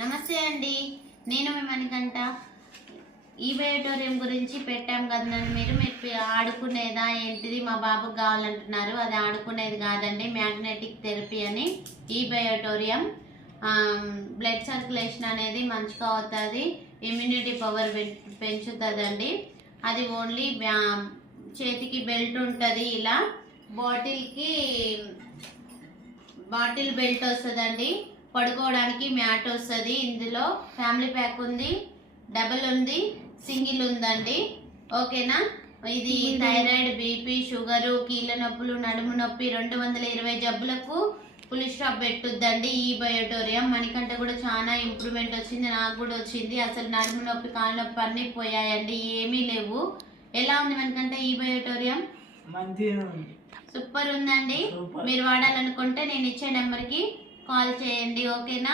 నమస్తే అండి, నేను మీ మణికంఠ. ఈ బయోటోరియం గురించి పెట్టాం కదండి. మీరు ఆడుకునేదా ఏంటిది, మా బాబుకి కావాలంటున్నారు. అది ఆడుకునేది కాదండి, మ్యాగ్నెటిక్ థెరపీ అని. ఈ బయోటోరియం బ్లడ్ సర్క్యులేషన్ అనేది మంచిగా అవుతుంది, ఇమ్యూనిటీ పవర్ పెంచుతుందండి. అది ఓన్లీ చేతికి బెల్ట్ ఉంటుంది, ఇలా బాటిల్ బెల్ట్ వస్తుందండి. పడుకోవడానికి మ్యాట్ వస్తుంది. ఇందులో ఫ్యామిలీ ప్యాక్ ఉంది, డబుల్ ఉంది, సింగిల్ ఉందండి. ఓకేనా. ఇది థైరాయిడ్, బీపీ, షుగరు, కీళ్ళ నొప్పులు, నడుము నొప్పి 220 జబ్బులకు ఫుల్ స్టాప్ పెట్టుద్దండి ఈ బయోటోరియం. మనకంటే కూడా చాలా ఇంప్రూవ్మెంట్ వచ్చింది, నాకు కూడా వచ్చింది. అసలు నడుము నొప్పి, కాళ్ళ నొప్పి అన్నీ పోయాయండి, ఏమీ లేవు. ఎలా ఉంది మనకంటే ఈ బయోటోరియం? సూపర్ ఉందండి. మీరు వాడాలనుకుంటే నేను ఇచ్చే నెంబర్కి కాల్ చేయండి. ఓకేనా.